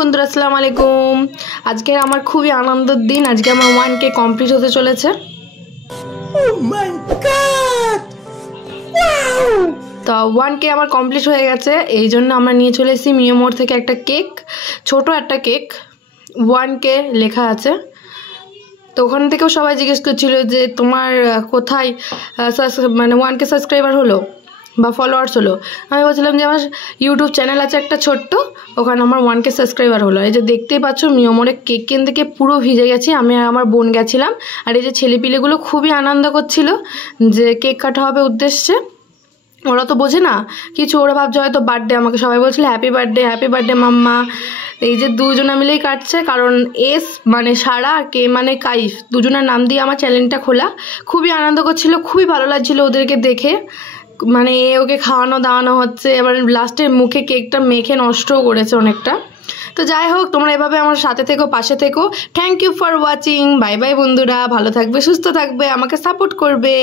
বন্ধুরা আসসালামু আলাইকুম। আজকে আমার খুবই আনন্দের দিন। আজকে আমার 1K কমপ্লিট হতে চলেছে। তো 1K আমার কমপ্লিট হয়ে গেছে, এই জন্য আমরা নিয়ে চলে এসেছি মিয়ামোর থেকে একটা কেক, ছোট একটা কেক 1K লেখা আছে। তো ওখান থেকেও সবাই জিজ্ঞেস করছিল যে তোমার কোথায় মানে 1K সাবস্ক্রাইবার হলো বা ফলোয়ার্স হলো। আমি বলছিলাম যে আমার ইউটিউব চ্যানেল আছে একটা ছোট্ট, ওখানে আমার 1K সাবস্ক্রাইবার হলো। এই যে দেখতেই পাচ্ছ মিয়ামোরে কেক কিনতে থেকে পুরো ভিজে গেছি। আমি আর আমার বোন গেছিলাম, আর এই যে ছেলেপিলেগুলো খুবই আনন্দ করছিল যে কেক কাটা হবে উদ্দেশ্যে। ওরা তো বোঝে না কিছু, ওরা ভাবছে হয়তো বার্থডে, আমাকে সবাই বলছিল হ্যাপি বার্থডে মাম্মা। এই যে দুজনা মিলেই কাটছে, কারণ এস মানে সারা আর কে মানে কাইফ, দুজনের নাম দিয়ে আমার চ্যানেলটা খোলা। খুবই আনন্দ করছিল, খুবই ভালো লাগছিল ওদেরকে দেখে। মানে ওকে খাওয়ানো দাওয়ানো হচ্ছে, এবার লাস্টে মুখে কেকটা মেখে নষ্টও করেছে অনেকটা। তো যাই হোক, তোমরা এভাবে আমার সাথে থেকো, পাশে থেকো। Thank you for watching. Bye bye বন্ধুরা, ভালো থাকবে, সুস্থ থাকবে, আমাকে সাপোর্ট করবে।